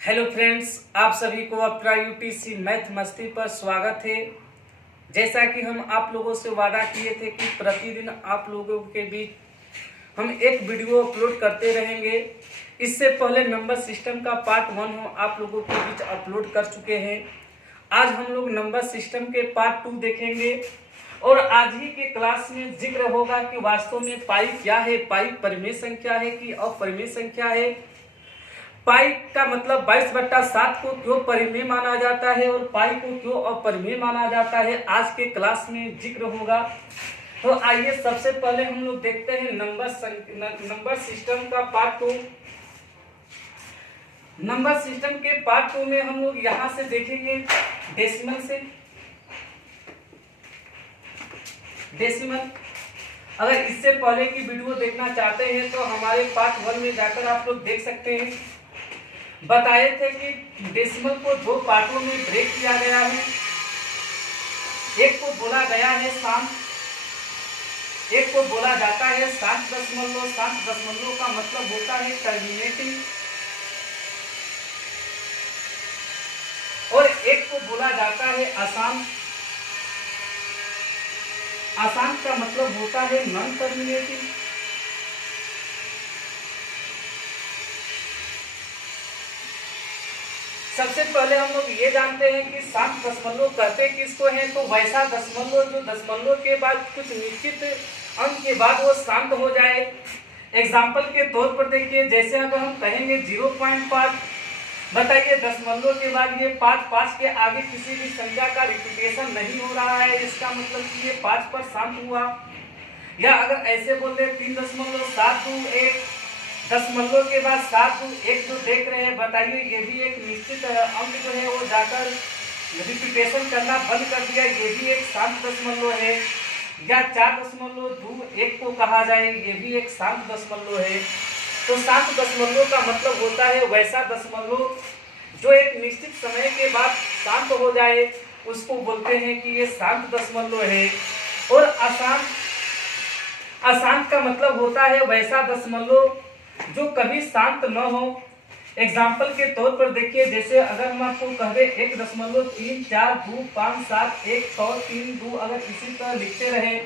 Hello friends, आप सभी को अपना यूटीसी मैथ मस्ती पर स्वागत है। जैसा कि हम आप लोगों से वादा किए थे कि प्रतिदिन आप लोगों के बीच हम एक वीडियो अपलोड करते रहेंगे। इससे पहले नंबर सिस्टम का पार्ट 1 हम आप लोगों के बीच अपलोड कर चुके हैं। आज हम लोग नंबर सिस्टम के पार्ट 2 देखेंगे और आज ही के क्लास में जिक्र होगा कि वास्तव में पाई क्या है, पाई परिमेय संख्या है कि अपरिमेय संख्या है, पाई का मतलब 22/7 को क्यों परिमेय माना जाता है और पाई को क्यों अपरिमेय माना जाता है, आज के क्लास में जिक्र होगा। तो आइए सबसे पहले हम लोग देखते हैं नंबर सिस्टम का पार्ट 2। नंबर सिस्टम के पार्ट 2 में हम लोग यहां से देखेंगे डेसिमल। अगर इससे पहले की वीडियो देखना चाहते हैं तो हमारे पार्ट 1 में जाकर आप लोग देख सकते हैं। बताए थे कि डेसिमल को दो पार्टों में ब्रेक किया गया है। एक को बोला गया है शांत, एक को बोला जाता है शांत दशमलव। शांत दशमलव का मतलब होता है टर्मिनेटिंग, और एक को बोला जाता है अशांत। अशांत का मतलब होता है नॉन टर्मिनेटिंग। सबसे पहले हम लोग ये जानते हैं कि शांत दशमलव कहते किसको हैं। तो वैसा दशमलव जो दशमलव के बाद कुछ निश्चित अंक के बाद वो शांत हो जाए। एग्जाम्पल के तौर पर देखिए, जैसे अगर हम कहेंगे 0.5, बताइए दशमलव के बाद ये 5 के आगे किसी भी संख्या का रिपीटेशन नहीं हो रहा है, इसका मतलब कि ये 5 पर शांत हुआ। या अगर ऐसे बोल रहे 3.721 दशमलव के बाद 721 जो देख रहे हैं, बताइए ये भी एक निश्चित अंक जो है वो जाकर रिपीटेशन करना बंद कर दिया, ये भी एक शांत दशमलव है। या 4.21 को कहा जाए, ये भी एक शांत दशमलव है। तो शांत दशमलव का मतलब होता है वैसा दशमलव जो एक निश्चित समय के बाद शांत हो जाए, उसको बोलते हैं कि ये शांत दशमलव है। और अशांत का मतलब होता है वैसा दशमलव जो कभी शांत न हो। एग्जाम्पल के तौर पर देखिए, जैसे अगर हम आपको कहे 1.3457163 अगर इसी तरह लिखते रहे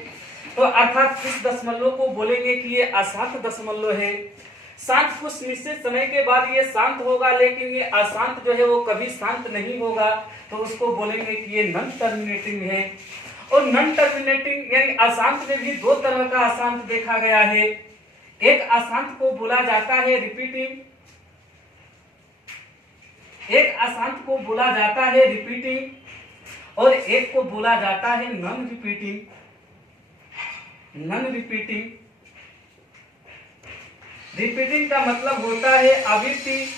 तो अर्थात इस दशमलव को बोलेंगे कि ये अशांत दशमलव है। शांत कुछ निश्चित समय के बाद ये शांत होगा, लेकिन ये अशांत जो है वो कभी शांत नहीं होगा, तो उसको बोलेंगे कि ये नॉन टर्मिनेटिंग है। और नॉन टर्मिनेटिंग यानी अशांत में भी दो तरह का अशांत देखा गया है। एक अशांत को बोला जाता है रिपीटिंग, एक अशांत को बोला जाता है रिपीटिंग और एक को बोला जाता है नॉन रिपीटिंग। रिपीटिंग का मतलब होता है आवृत्ति,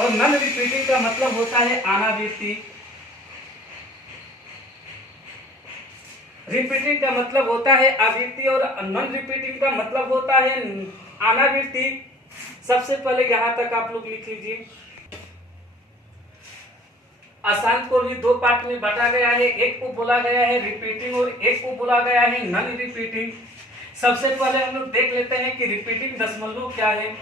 और नॉन रिपीटिंग का मतलब होता है अनावृत्ति। रिपीटिंग का मतलब होता है आवृत्ति और नॉन रिपीटिंग का मतलब होता है अनावृत्ति। सबसे पहले यहां तक आप लोग लिख लीजिए। अशांत को भी दो पार्ट में बांटा गया है, एक को बोला गया है रिपीटिंग और एक को बोला गया है नॉन रिपीटिंग। सबसे पहले हम लोग देख लेते हैं कि रिपीटिंग दशमलव क्या है।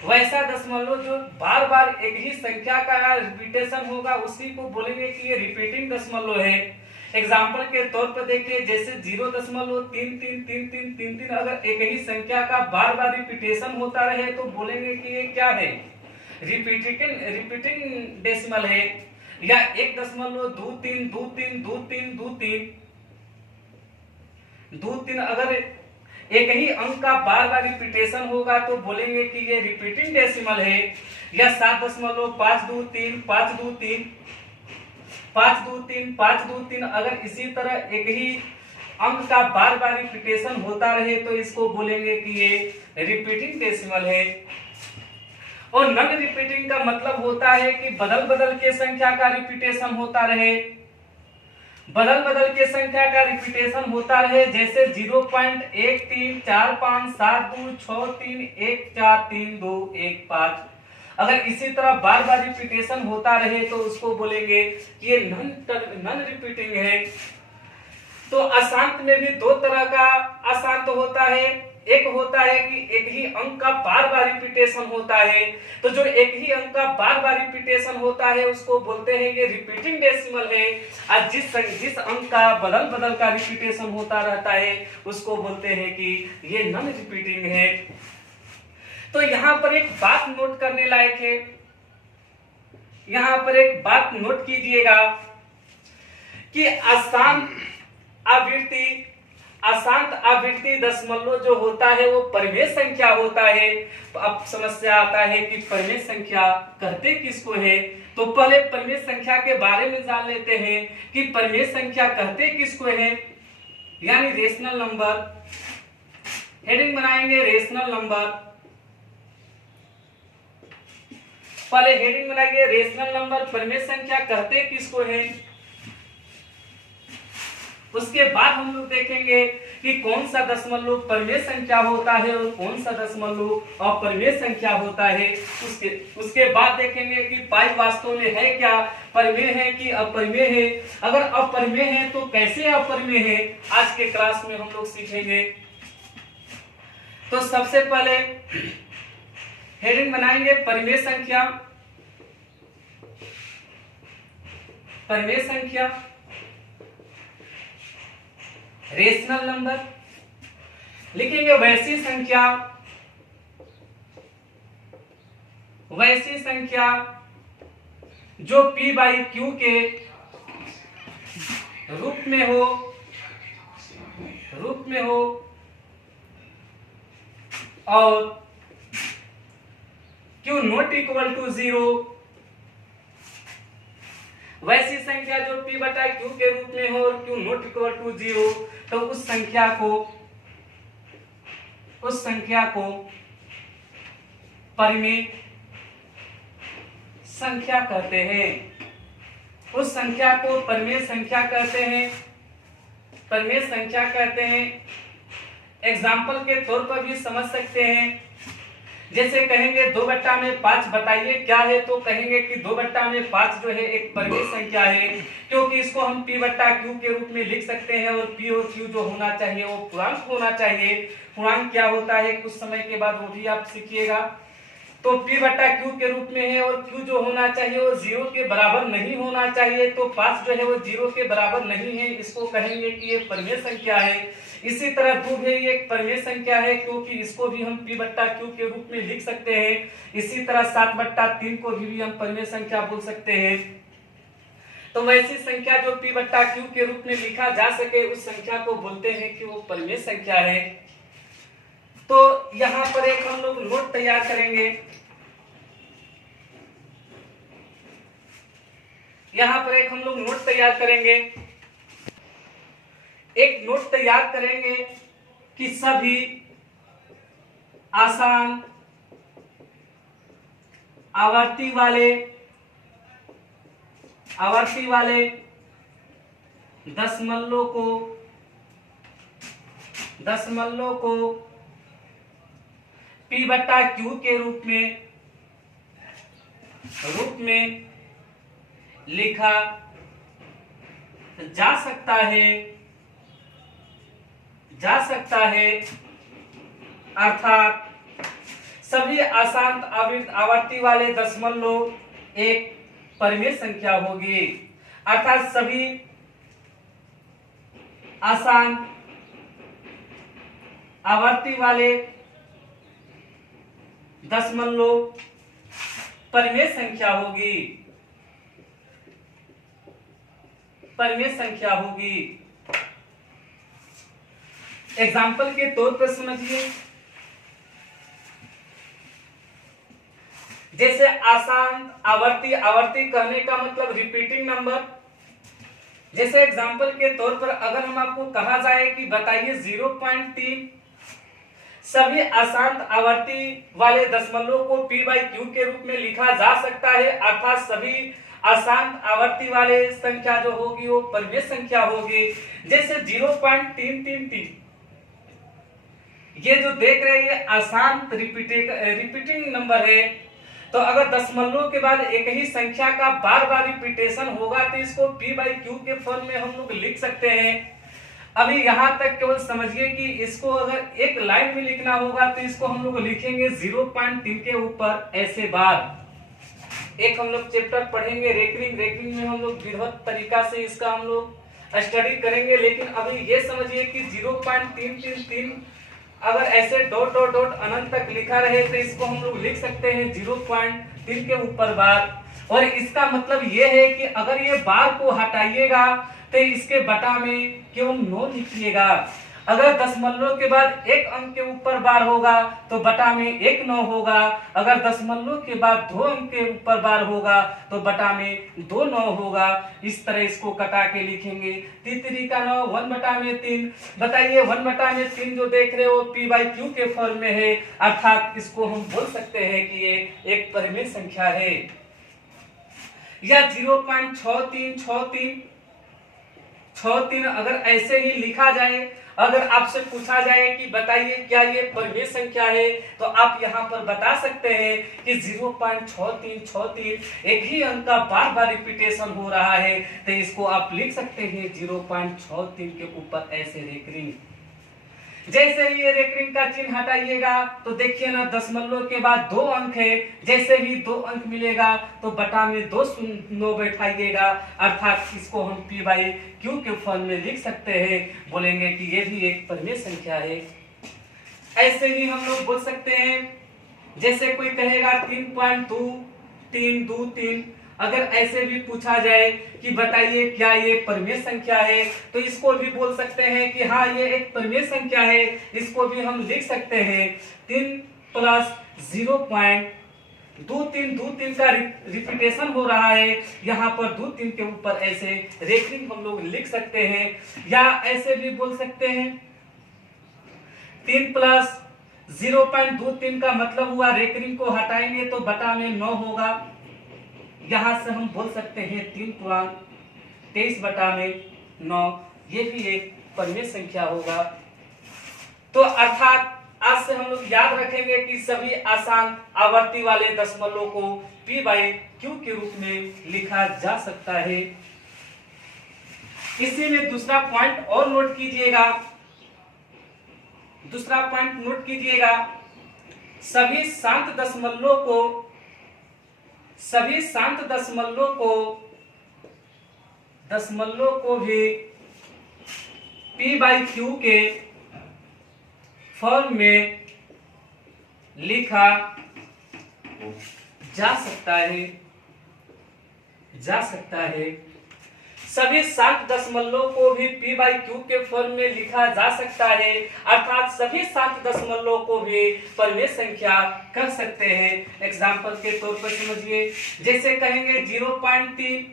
वैसा दशमलव जो बार बार एक ही संख्या का रिपीटेशन होगा, उसी को बोलेंगे कि ये रिपीटिंग दशमलव है। एग्जाम्पल के तौर पर देखिए, जैसे 0.333333 अगर एक ही संख्या का बार बार रिपीटेशन होता रहे तो बोलेंगे कि ये क्या है, रिपीटिंग डेसिमल है। या 1.23232323 अगर एक ही अंक का बार बार रिपीटेशन होगा तो बोलेंगे कि ये रिपीटिंग डेसिमल है। या 7.523 अगर इसी तरह एक ही अंक का बार बार रिपीटेशन होता रहे तो इसको बोलेंगे कि ये रिपीटिंग डेसिमल है। और नॉन रिपीटिंग का मतलब होता है कि बदल बदल के संख्या का रिपीटेशन होता रहे, जैसे 0.134572631432143215 अगर इसी तरह बार बार रिपीटेशन होता रहे तो उसको बोलेंगे कि ये नॉन रिपीटिंग है। तो अशांत में भी दो तरह का अशांत होता है, एक होता है कि एक ही अंक का बार बार रिपीटेशन होता है, तो जो एक ही अंक का बार बार रिपीटेशन होता है उसको बोलते हैं ये रिपीटिंग डेसिमल है। और जिस अंक का बदल बदल का रिपीटेशन होता रहता है उसको बोलते हैं कि ये नॉन रिपीटिंग है। तो यहाँ पर एक बात नोट करने लायक है, यहाँ पर एक बात नोट कीजिएगा कि अशांत आवृत्ति दशमलव जो होता है वो परिमेय संख्या होता है। तो अब समस्या आता है कि परिमेय संख्या कहते किसको है। तो पहले परिमेय संख्या के बारे में जान लेते हैं कि परिमेय संख्या कहते किसको है, यानी रेशनल नंबर। हेडिंग बनाएंगे रेशनल नंबर, पहले हेडिंग बनाइए रेशनल नंबर परिमेय संख्या कहते किसको है। उसके बाद हम लोग देखेंगे कि कौन सा दशमलव परिमेय संख्या होता है और कौन सा दशमलव अपरिमेय संख्या होता है। उसके बाद देखेंगे कि पाई वास्तव में है क्या, परिमेय है कि अपरिमेय है, अगर अपरिमेय है तो कैसे अपरिमेय है, आज के क्लास में हम लोग सीखेंगे। तो सबसे पहले हेडिंग बनाएंगे परिमेय संख्या। परिमेय संख्या रेशनल नंबर लिखेंगे। वैसी संख्या जो p बाई क्यू के रूप में हो और q नॉट इक्वल टू 0। वैसी संख्या जो p बटा q के रूप में हो और q नॉट इक्वल टू 0, तो उस संख्या को परिमेय संख्या कहते हैं। उस संख्या को परिमेय संख्या कहते हैं, परिमेय संख्या कहते हैं। एग्जाम्पल के तौर पर भी समझ सकते हैं, जैसे कहेंगे 2/5 बताइए क्या है, तो कहेंगे कि 2/5 जो है एक परिमेय संख्या है, क्योंकि इसको हम p बट्टा q के रूप में लिख सकते हैं और p और q जो होना चाहिए वो पूर्णांक होना चाहिए। पूर्णांक क्या होता है कुछ समय के बाद वो भी आप सीखिएगा। तो p बट्टा q के रूप में है और q जो होना चाहिए वो 0 के बराबर नहीं होना चाहिए, तो 5 जो है वो 0 के बराबर नहीं है, इसको कहेंगे कि ये परिमेय संख्या है। इसी तरह 2 भी एक परिमेय संख्या है, क्योंकि इसको भी हम p बट्टा q के रूप में लिख सकते हैं। इसी तरह 7/3 को भी हम परिमेय संख्या बोल सकते हैं। तो वैसी संख्या जो p बट्टा q के रूप में लिखा जा सके उस संख्या को बोलते हैं कि वो परिमेय संख्या है। तो यहाँ पर एक हम लोग नोट तैयार करेंगे। यहाँ पर एक हम लोग नोट तैयार करेंगे। एक नोट तैयार करेंगे कि सभी आसान आवर्ती वाले दशमलव को p बट्टा q के रूप में लिखा जा सकता है, अर्थात सभी आसान आवर्ती वाले दशमलव एक परिमेय संख्या होगी। अर्थात सभी आसान आवर्ती वाले दशमलव परिमेय संख्या होगी, परिमेय संख्या होगी। एग्जाम्पल के तौर पर समझिए, जैसे आसान आवर्ती कहने का मतलब रिपीटिंग नंबर। जैसे एग्जाम्पल के तौर पर अगर हम आपको कहा जाए कि बताइए 0.3 सभी आसान आवर्ती वाले दशमलव को p बाई q के रूप में लिखा जा सकता है, अर्थात सभी आसान आवर्ती वाले संख्या जो होगी वो परिमेय संख्या होगी। जैसे 0.333 ये जो देख रहे हैं ये आसान रिपीटिंग नंबर है। तो अगर दशमलव के बाद एक ही संख्या का बार बार रिपीटेशन होगा तो इसको p बाई q के फॉर्म में हम लोग लिख सकते हैं। अभी यहाँ तक केवल समझिए कि इसको अगर एक लाइन में लिखना होगा तो इसको हम लोग लिखेंगे 0.3 के ऊपर ऐसे बार। एक हम लोग चैप्टर पढ़ेंगे रेकरिंग में हम लोग विधिवत तरीका से इसका हम लोग स्टडी करेंगे। लेकिन अभी ये समझिए कि 0.333 अगर ऐसे डॉट डॉट डॉट अनंत तक लिखा रहे तो इसको हम लोग लिख सकते हैं 0.3 के ऊपर बार। और इसका मतलब ये है कि अगर ये बार को हटाइएगा तो इसके बटा में केवल 9 लिखिएगा। अगर दशमलव के बाद एक अंक के ऊपर बार होगा तो बटा में 1 9 होगा। अगर दशमलव के बाद 2 अंक के ऊपर बार होगा तो बटा में 2 9 होगा। इस तरह इसको कटा के लिखेंगे। 3 का 9 1 बटा में 3। बताइए 1 बटा में 3 जो देख रहे हो p/q के फॉर्म में है, अर्थात इसको हम बोल सकते हैं कि ये एक परिमेय संख्या है। या 0.6363 अगर ऐसे ही लिखा जाए, अगर आपसे पूछा जाए कि बताइए क्या ये परिमेय संख्या है, तो आप यहाँ पर बता सकते हैं कि 0.6363 एक ही अंक का बार बार रिपीटेशन हो रहा है, तो इसको आप लिख सकते हैं 0.63 के ऊपर ऐसे रेकरिंग। जैसे ही ये रेकरिंग का चिन्ह हटाइएगा तो देखिए ना दशमलव के बाद 2 अंक है, जैसे ही 2 अंक मिलेगा तो बटा में 2 9 बैठाइएगा, अर्थात इसको हम p/q के फॉर्म में लिख सकते हैं। बोलेंगे कि ये भी एक परिमेय संख्या है। ऐसे ही हम लोग बोल सकते हैं, जैसे कोई कहेगा 3.2323, अगर ऐसे भी पूछा जाए कि बताइए क्या ये परिमेय संख्या है, तो इसको भी बोल सकते हैं कि हाँ ये एक परिमेय संख्या है। इसको भी हम लिख सकते हैं 3 + 0.2323 का रिपीटेशन हो रहा है, यहाँ पर 23 के ऊपर ऐसे रेकरिंग हम लोग लिख सकते हैं। या ऐसे भी बोल सकते हैं 3 + 0.23 का मतलब हुआ रेकरिंग को हटाएंगे तो बटा में 9 होगा। यहां से हम बोल सकते हैं 3 × 23 बटा में 9, ये भी एक परिमेय संख्या होगा। तो अर्थात आज से हम लोग याद रखेंगे कि सभी आसान आवर्ती वाले दशमलवों को p/q के रूप में लिखा जा सकता है। इसी में दूसरा पॉइंट और नोट कीजिएगा। दूसरा पॉइंट नोट कीजिएगा, सभी शांत दशमलवों को भी p/q के फॉर्म में लिखा जा सकता है। सभी शांत दशमलवों को भी p/q के फॉर्म में लिखा जा सकता है, अर्थात सभी शांत दशमलवों को भी परिमेय संख्या कर सकते हैं। एग्जाम्पल के तौर पर समझिए, जैसे कहेंगे 0.3,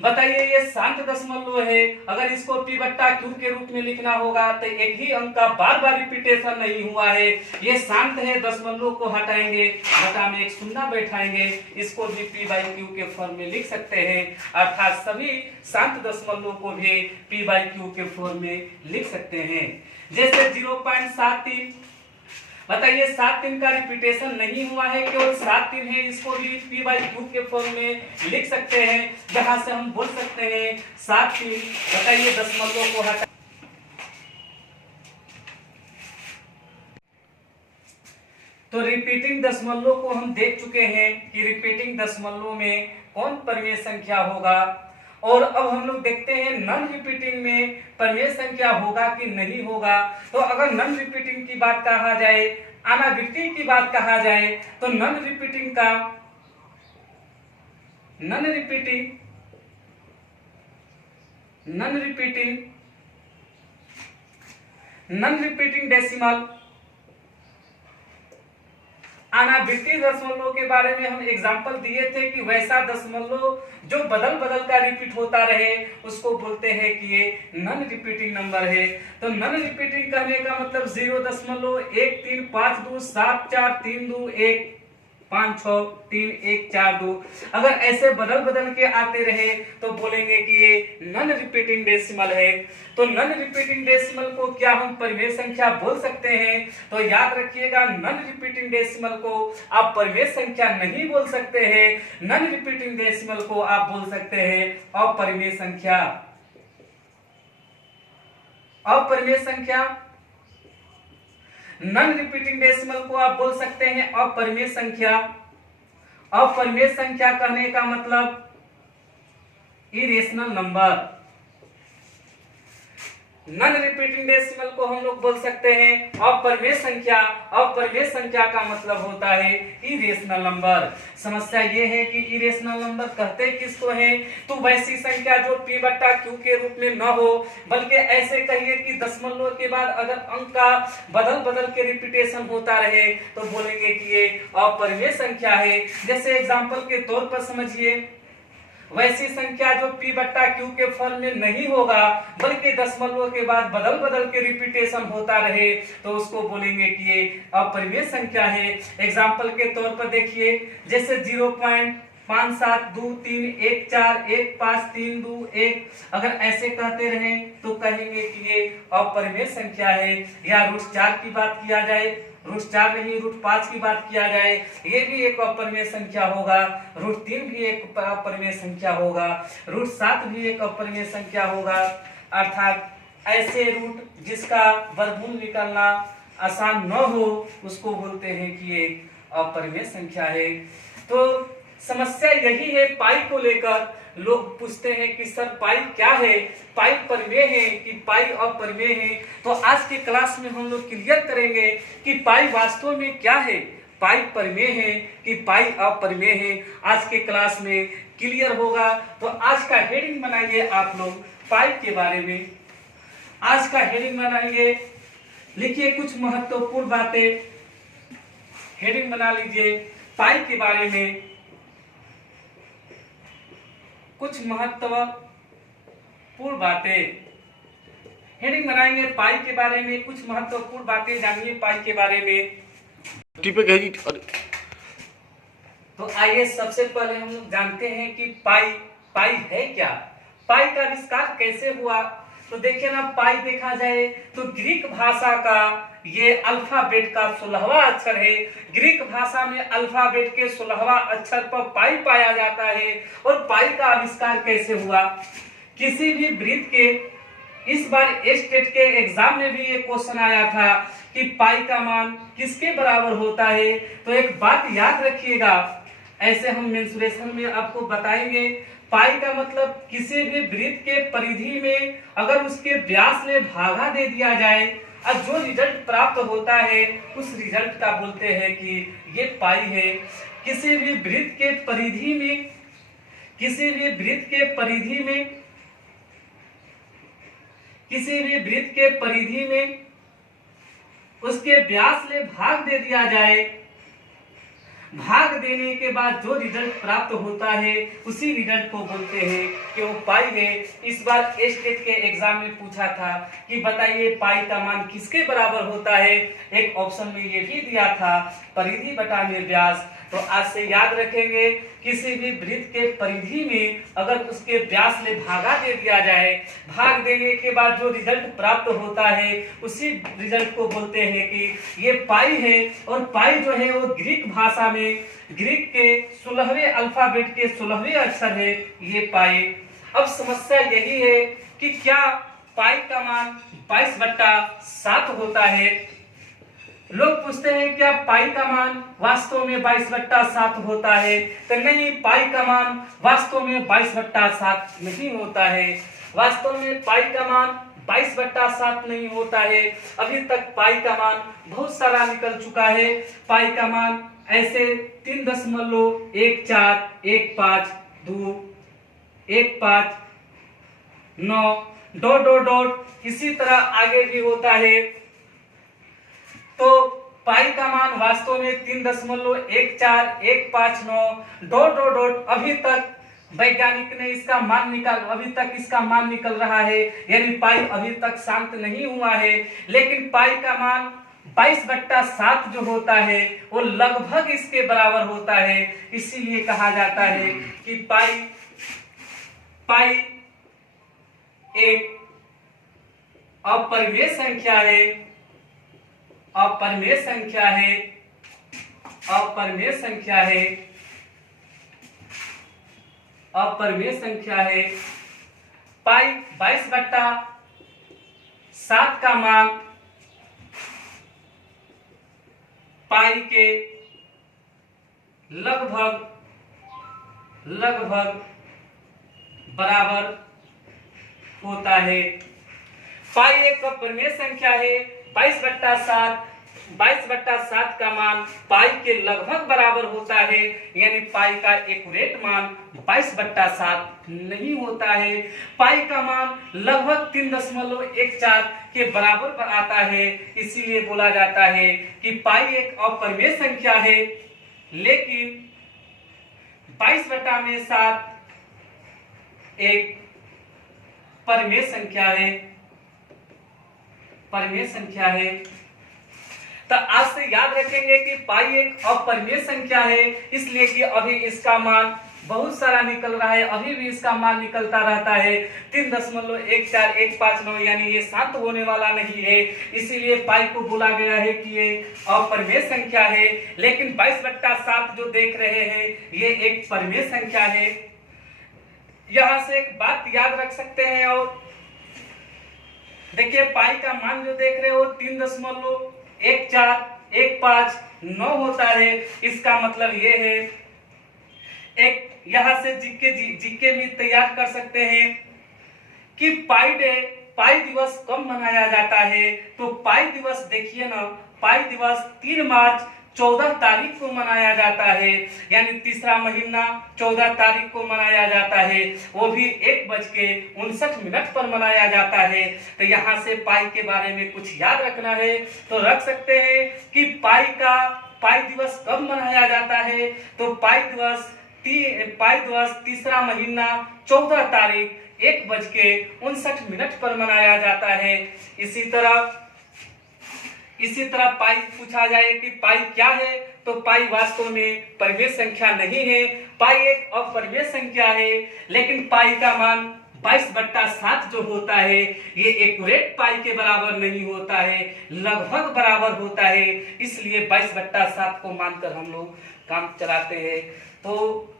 बताइए ये शांत दशमलव है, अगर इसको p/q के रूप में लिखना होगा तो एक ही अंक का बार बार रिपीटेशन नहीं हुआ है, ये शांत है, दशमलव को हटाएंगे, बटा में 1 शून्य बैठाएंगे, इसको भी p/q के फॉर्म में लिख सकते हैं। अर्थात सभी शांत दशमलवों को भी p/q के फॉर्म में लिख सकते हैं। जैसे 0.73, बताइए 7 का रिपीटेशन नहीं हुआ है, केवल 7 है, इसको भी p/q के फॉर्म में लिख सकते हैं। जहां से हम बोल सकते हैं 7 बताइए दशमलवों को हटा, तो रिपीटिंग दशमलवों को हम देख चुके हैं कि रिपीटिंग दशमलवों में कौन परिमेय संख्या होगा। और अब हम लोग देखते हैं नॉन रिपीटिंग में परिमेय संख्या होगा कि नहीं होगा। तो अगर नॉन रिपीटिंग की बात कहा जाए, अनावृत्ति की बात कहा जाए, तो नॉन रिपीटिंग डेसिमल अनावृत्ति दशमलव के बारे में हम एग्जाम्पल दिए थे कि वैसा दशमलव जो बदल बदल का रिपीट होता रहे उसको बोलते हैं कि ये नॉन रिपीटिंग नंबर है। तो नॉन रिपीटिंग कहने का मतलब 0.13527321563142 अगर ऐसे बदल बदल के आते रहे तो बोलेंगे कि ये नॉन रिपीटिंग डेसिमल है। तो नॉन रिपीटिंग डेसिमल को क्या हम परिमेय संख्या बोल सकते हैं? तो याद रखिएगा, नॉन रिपीटिंग डेसिमल को आप परिमेय संख्या नहीं बोल सकते हैं, नॉन रिपीटिंग डेसिमल को आप बोल सकते हैं अपरिमेय संख्या। अपरिमेय संख्या। नॉन रिपीटिंग डेसिमल को आप बोल सकते हैं अपरिमेय संख्या। अपरिमेय संख्या कहने का मतलब irrational number. Non repeating decimal को हम लोग बोल सकते हैं अपरिमेय संख्या। अपरिमेय संख्या का मतलब होता है इरेशनल नंबर। समस्या ये है कि इरेशनल नंबर कहते किसको है, तो वैसी संख्या जो p बट्टा q के रूप में न हो, बल्कि ऐसे कहिए कि दशमलव के बाद अगर अंक का बदल बदल के रिपीटेशन होता रहे तो बोलेंगे कि ये अपरिमेय संख्या है। जैसे एग्जाम्पल के तौर पर समझिए, वैसी संख्या जो p बट्टा q के फॉर्म में नहीं होगा, बल्कि दशमलव के बाद बदल बदल के रिपीटेशन होता रहे, तो उसको बोलेंगे कि ये अपरिमेय संख्या है। एग्जाम्पल के तौर पर देखिए, जैसे 0.5723141532 अगर ऐसे कहते रहे तो कहेंगे कि ये अपरिमेय संख्या है। या √4 की बात किया जाए, √4 नहीं √5 की बात किया जाए, ये भी एक अपरिमेय संख्या होगा। √3 भी एक अपरिमेय संख्या होगा। √7 भी एक अपरिमेय संख्या होगा। अर्थात ऐसे रूट जिसका वर्गमूल निकालना आसान न हो उसको बोलते हैं कि ये अपरिमेय संख्या है। तो समस्या यही है, पाई को लेकर लोग पूछते हैं कि सर पाई क्या है, पाई परिमेय है कि पाई अपरिमेय है। तो आज के क्लास में हम लोग क्लियर करेंगे कि पाई वास्तव में क्या है, पाई परिमेय है कि पाई अपरिमेय है। आज के क्लास में क्लियर होगा। तो आज का हेडिंग बनाइए आप लोग पाई के बारे में। आज का हेडिंग बनाइए, लिखिए कुछ महत्वपूर्ण बातें। हेडिंग बना लीजिए पाई के बारे में, कुछ महत्वपूर्ण बातें। हेडिंग बनाएंगे पाई के बारे में, कुछ महत्वपूर्ण बातें जानिए पाई के बारे में। तो आइए सबसे पहले हम लोग जानते हैं कि पाई है क्या, पाई का आविष्कार कैसे हुआ। तो देखिए ना, पाई देखा जाए तो ग्रीक भाषा का ये अल्फाबेट का 16वां अक्षर है। ग्रीक भाषा में अल्फाबेट के 16वां अक्षर पर पाई पाया जाता है। और पाई का आविष्कार कैसे हुआ, किसी भी वृत्त के, इस बार स्टेट के एग्जाम में भी ये क्वेश्चन आया था कि पाई का मान किसके बराबर होता है। तो एक बात याद रखिएगा, ऐसे हम मेंसुरेशन में आपको बताएंगे, पाई का मतलब किसी भी वृत्त के परिधि में अगर उसके व्यास में भागा दे दिया जाए और जो रिजल्ट प्राप्त होता है उस रिजल्ट का बोलते हैं कि ये पाई है। किसी भी वृत्त के परिधि में, किसी भी वृत्त के परिधि में, किसी भी वृत्त के परिधि में उसके व्यास में भाग दे दिया जाए, भाग देने के बाद जो रिजल्ट प्राप्त होता है उसी रिजल्ट को बोलते हैं कि वो पाई है। इस बार स्टेट के एग्जाम में पूछा था कि बताइए पाई का मान किसके बराबर होता है। एक ऑप्शन में ये भी दिया था परिधि बटा में व्यास। तो आज से याद रखेंगे, किसी भी वृत्त के परिधि में अगर उसके व्यास में भागा दे दिया जाए, भाग देने के बाद जो रिजल्ट प्राप्त होता है उसी रिजल्ट को बोलते हैं कि ये पाई है। और पाई जो है वो ग्रीक भाषा में, ग्रीक के 16वें अल्फाबेट के 16वें अक्षर है ये पाई। अब समस्या यही है कि क्या पाई का मान 22/7 होता है। लोग पूछते हैं क्या पाई का मान वास्तव में 22/7 होता है। तो नहीं, पाई का मान वास्तव में 22/7 नहीं होता है। वास्तव में पाई का मान 22/7 नहीं होता है। अभी तक पाई का मान बहुत सारा निकल चुका है। पाई का मान ऐसे 3.1415 15 इसी तरह आगे भी होता है। तो पाई का मान वास्तव में 3.14159 अभी तक वैज्ञानिक ने इसका मान अभी तक इसका मान निकल रहा है, यानी पाई अभी तक शांत नहीं हुआ है। लेकिन पाई का मान 22/7 जो होता है वो लगभग इसके बराबर होता है। इसीलिए कहा जाता है कि पाई एक अपरिमेय संख्या है, अपरिमेय संख्या है, अपरिमेय संख्या है, अपरिमेय संख्या है। पाई 22/7 7 का मान पाई के लगभग बराबर होता है। पाई एक परिमेय संख्या है। 22/7 का मान पाई के लगभग बराबर होता है, यानी पाई का एक्यूरेट मान 22/7 नहीं होता है। पाई का मान लगभग 3.14 के बराबर पर आता है, इसीलिए बोला जाता है कि पाई एक अपरिमेय संख्या है, लेकिन 22/7 एक परिमेय संख्या है। तो आज से याद रखेंगे कि पाई एक अपरिमेय संख्या है, इसलिए कि अभी इसका मान बहुत सारा निकल रहा है, अभी भी इसका मान निकलता रहता है 3.14159, यानी ये शांत होने वाला नहीं है, इसीलिए पाई को बोला गया है कि ये अपरिमेय संख्या है। लेकिन 22/7 जो देख रहे हैं ये एक परिमेय संख्या है। यहां से एक बात याद रख सकते हैं, और देखिए पाई का मान जो देख रहे हो 3.14159 होता है। इसका मतलब ये है, एक यहां से जीके भी तैयार कर सकते हैं कि पाई दिवस कब मनाया जाता है। तो पाई दिवस देखिए ना, पाई दिवस 3 मार्च 14 तारीख को मनाया जाता है, यानी तीसरा महीना 14 तारीख को मनाया जाता है, वो भी 1:59 पर मनाया जाता है। तो यहाँ से पाई के बारे में कुछ याद रखना है तो रख सकते हैं कि पाई दिवस कब मनाया जाता है। तो पाई दिवस तीसरा महीना 14 तारीख 1:59 पर मनाया जाता है। इसी तरह पाई पूछा जाए कि पाई क्या है, तो पाई वास्तव में परिमेय संख्या नहीं है, पाई एक अपरिमेय संख्या है। लेकिन पाई का मान 22/7 जो होता है ये एक्यूरेट पाई के बराबर नहीं होता है, लगभग बराबर होता है, इसलिए 22/7 को मानकर हम लोग काम चलाते हैं। तो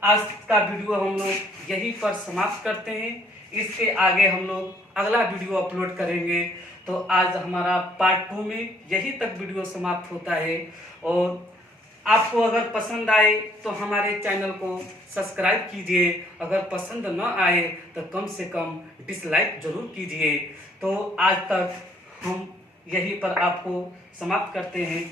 आज का वीडियो हम लोग यहीं पर समाप्त करते हैं। इसके आगे हम लोग अगला वीडियो अपलोड करेंगे। तो आज हमारा पार्ट 2 में यही तक वीडियो समाप्त होता है। और आपको अगर पसंद आए तो हमारे चैनल को सब्सक्राइब कीजिए, अगर पसंद न आए तो कम से कम डिसलाइक जरूर कीजिए। तो आज तक हम यहीं पर आपको समाप्त करते हैं।